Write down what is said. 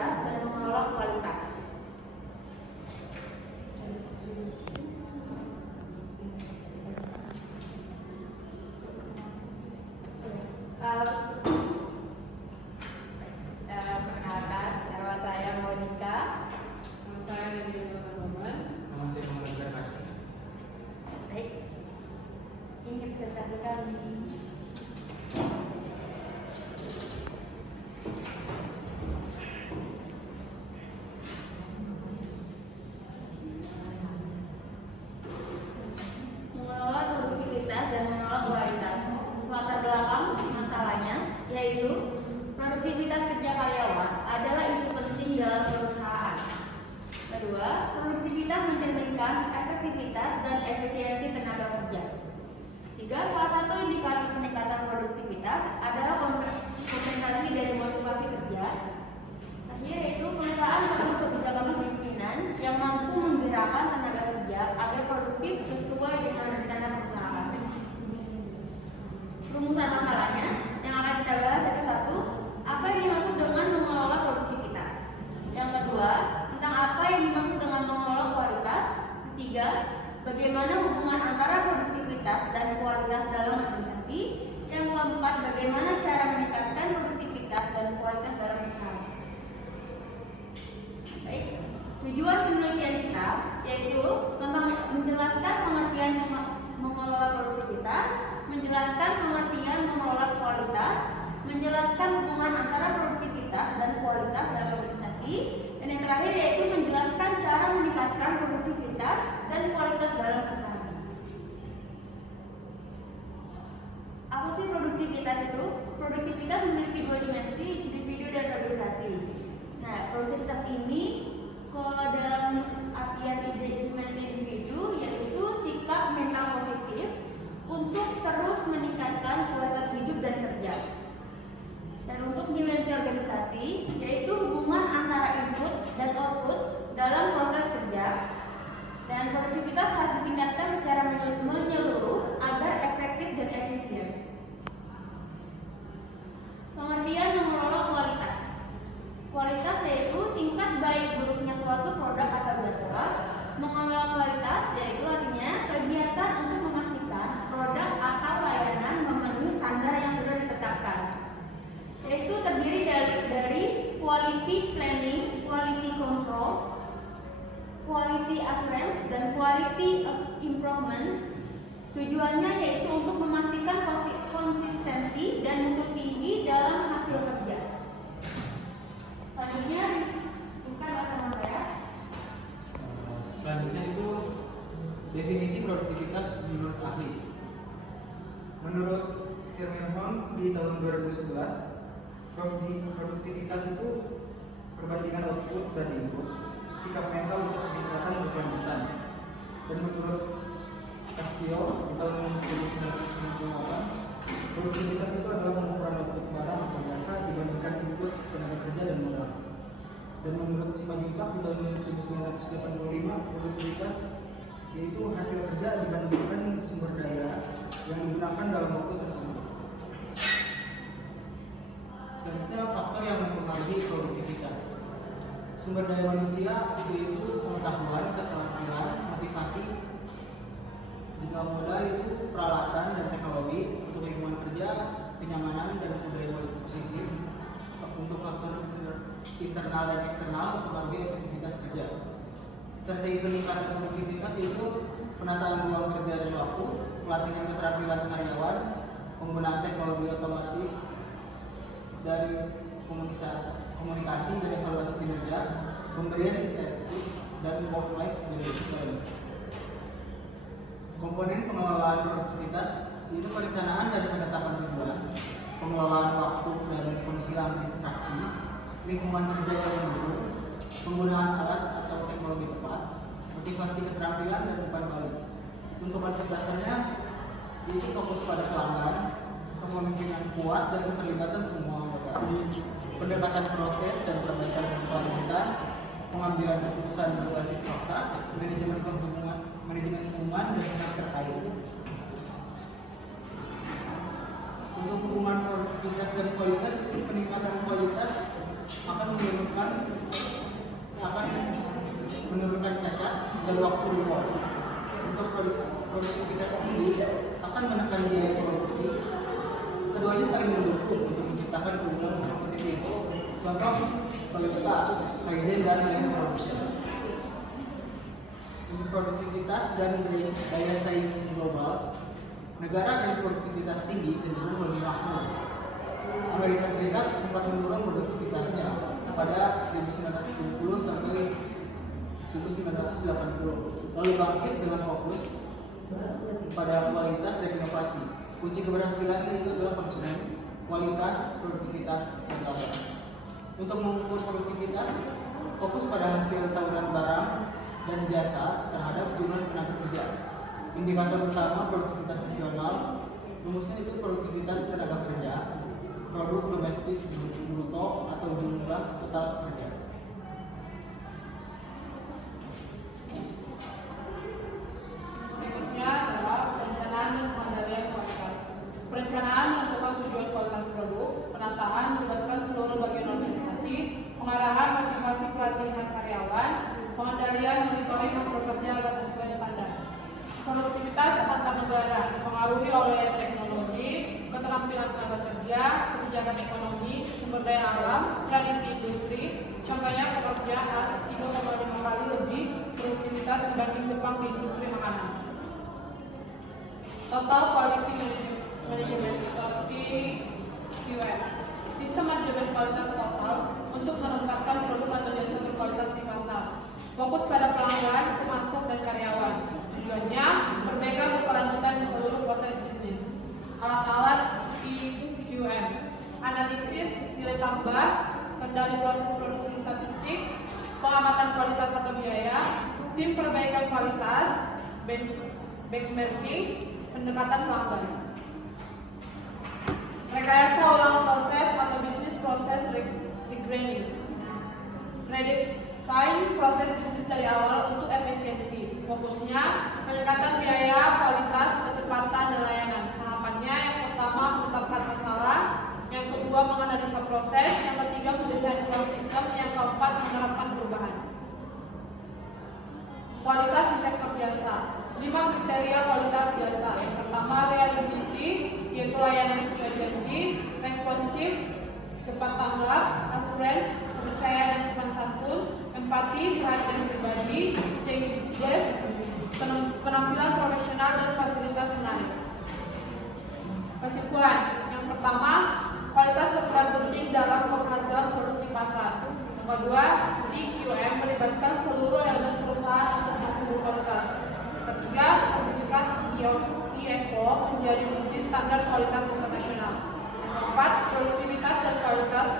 produktivitas dan mengelola kualitas. Perkenalkan, nama saya Monica. Nama saya Nadia Roman. Nama saya Muhammad Berkasih. Baik, ini presentasi kami. Mengelola produktivitas dan mengelola kualitas. Latar belakang masalahnya yaitu produktivitas kerja karyawan adalah isu penting dalam perusahaan. Kedua, produktivitas mencerminkan efektivitas dan efisiensi tenaga kerja. Tiga, salah satu indikator peningkatan produktivitas adalah kompensasi dari motivasi kerja. Akhir yaitu perusahaan perlu kebijakan pemimpinan yang mampu menggerakkan tenaga kerja agar produktif sesuai dengan rencana perusahaan. Rumusan masalahnya yang akan kita bahas itu satu, apa yang dimaksud dengan mengelola produktivitas. Yang kedua, tentang apa yang dimaksud dengan mengelola kualitas. Ketiga, bagaimana hubungan antara produktivitas dan kualitas dalam organisasi. Yang keempat, bagaimana cara meningkatkan produktivitas dan kualitas dalam usaha. Baik, tujuan penelitian kita yaitu menjelaskan pengertian mengelola produktivitas, menjelaskan pengertian mengelola kualitas, menjelaskan hubungan antara produktivitas dan kualitas dalam organisasi, dan yang terakhir yaitu menjelaskan cara meningkatkan produktivitas dan kualitas dalam usaha. Apa sih produktivitas itu? Produktivitas memiliki dua dimensi, individu dan organisasi. Nah, produktivitas ini kalau dalam artian dimensi individu yaitu sikap mental positif untuk terus meningkatkan kualitas hidup dan kerja. Dan untuk dimensi organisasi yaitu hubungan antara input dan output dalam proses kerja. Dan produktivitas harus ditingkatkan secara menyeluruh agar efektif dan efisien. Pengertian mengelola kualitas. Kualitas yaitu tingkat baik buruknya suatu produk atau jasa. Mengelola kualitas yaitu artinya kegiatan untuk memastikan produk atau layanan memenuhi standar yang sudah ditetapkan. Yaitu terdiri dari quality planning, quality control, quality assurance, dan quality improvement. Tujuannya yaitu untuk memastikan konsistensi dan mutu tinggi dalam hasil kerja. Selanjutnya, bukan bahasa saya. Selanjutnya itu definisi produktivitas menurut ahli. Menurut Skirmerhorn di tahun 2011, produktivitas itu perbandingan output dan input, sikap mental untuk peningkatan berkelanjutan. Dan menurut Castillo di tahun 1998, produktivitas itu adalah pengukuran output barang atau jasa dibandingkan input tenaga kerja dan modal. Dan menurut Simanjuntak di tahun 1985, produktivitas yaitu hasil kerja dibandingkan sumber daya yang digunakan dalam waktu tertentu. Selanjutnya, faktor yang mempengaruhi produktivitas. Sumber daya manusia yaitu pengetahuan, keterampilan, motivasi. Jika modal itu peralatan dan teknologi. Untuk lingkungan kerja, kenyamanan dan budaya positif. Untuk faktor internal dan eksternal mempengaruhi efektivitas kerja. Strategi peningkatan produktivitas itu penataan ruang kerja dan waktu, pelatihan keterampilan karyawan, penggunaan teknologi otomatis, dan komunikasi dan evaluasi kinerja, pemberian intensif, dan work-life balance. Komponen pengelolaan produktivitas itu perencanaan dan penetapan tujuan, pengelolaan waktu dan penghilang distraksi, lingkungan kerja yang mendukung, penggunaan alat atau teknologi tepat, motivasi keterampilan dan umpan balik. Untuk konsep dasarnya itu fokus pada pelanggan, kepemimpinan kuat dan keterlibatan semua anggota, pendekatan proses dan perbaikan kelanjutan, pengambilan keputusan berbasis fakta, manajemen hubungan dan pihak terkait. Untuk hubungan produktivitas dan kualitas itu peningkatan kualitas akan menurunkan cacat dan waktu reward. Untuk produktivitas tinggi akan menekan biaya produksi. Keduanya saling mendukung untuk menciptakan keunggulan kompetitif. Contoh Toyota, Kaizen, dan Lean Production. Untuk produktivitas dan daya saing global, negara dengan produktivitas tinggi cenderung lebih makmur. Amerika Serikat sempat mendorong produktivitasnya pada 1970 sampai 1980, lalu bangkit dengan fokus pada kualitas dan inovasi. Kunci keberhasilannya itu adalah konsumen, kualitas, produktivitas, dan laba. Untuk mengukur produktivitas, fokus pada hasil tahunan barang dan jasa terhadap jumlah tenaga kerja. Indikator utama produktivitas nasional, rumusnya itu produktivitas tenaga kerja, produk domestik bruto atau jumlah total kerja. Berikutnya adalah perencanaan dan pengendalian kualitas. Perencanaan menentukan tujuan kualitas produk, penataan melibatkan seluruh bagian organisasi, pengarahan motivasi pelatihan karyawan, pengendalian monitoring hasil kerja agar sesuai standar. Produktivitas antar negara dipengaruhi oleh teknologi, keterampilan tenaga kerja, kebijakan ekonomi, sumber daya alam, tradisi industri. Contohnya pekerja as 3,5 kali lebih produktivitas dibanding Jepang di industri makanan. Total Quality Management atau TQM, sistem manajemen kualitas total untuk menempatkan produk atau jasa berkualitas di pasar. Fokus pada pelanggan, pemasok, dan karyawan. Tujuannya perbaikan berkelanjutan di seluruh proses bisnis. Alat-alat TQM, analisis nilai tambah, kendali proses produksi statistik, pengamatan kualitas atau biaya, tim perbaikan kualitas, benchmarking, pendekatan pelanggan. Rekayasa ulang proses atau bisnis proses regraining. Redesign proses bisnis dari awal untuk efisiensi. Fokusnya peningkatan biaya, kualitas, kecepatan, dan layanan. Tahapannya yang pertama menetapkan masalah, yang kedua menganalisa proses, yang ketiga mendesain sistem, yang keempat menerapkan perubahan. Kualitas di sektor jasa. 5 kriteria kualitas jasa. Yang pertama reliability, yaitu layanan sesuai janji, responsif, cepat tanggap, assurance, kepercayaan dan sopan santun, empati, perhatian pribadi, checklist, penampilan profesional dan fasilitas menarik. Kesimpulan, yang pertama, kualitas berperan penting dalam keberhasilan produk di pasar. Yang kedua, TQM melibatkan seluruh elemen perusahaan untuk berhasil berkualitas. Ketiga, sertifikat ISO menjadi bukti standar kualitas internasional. Yang keempat, produktivitas dan kualitas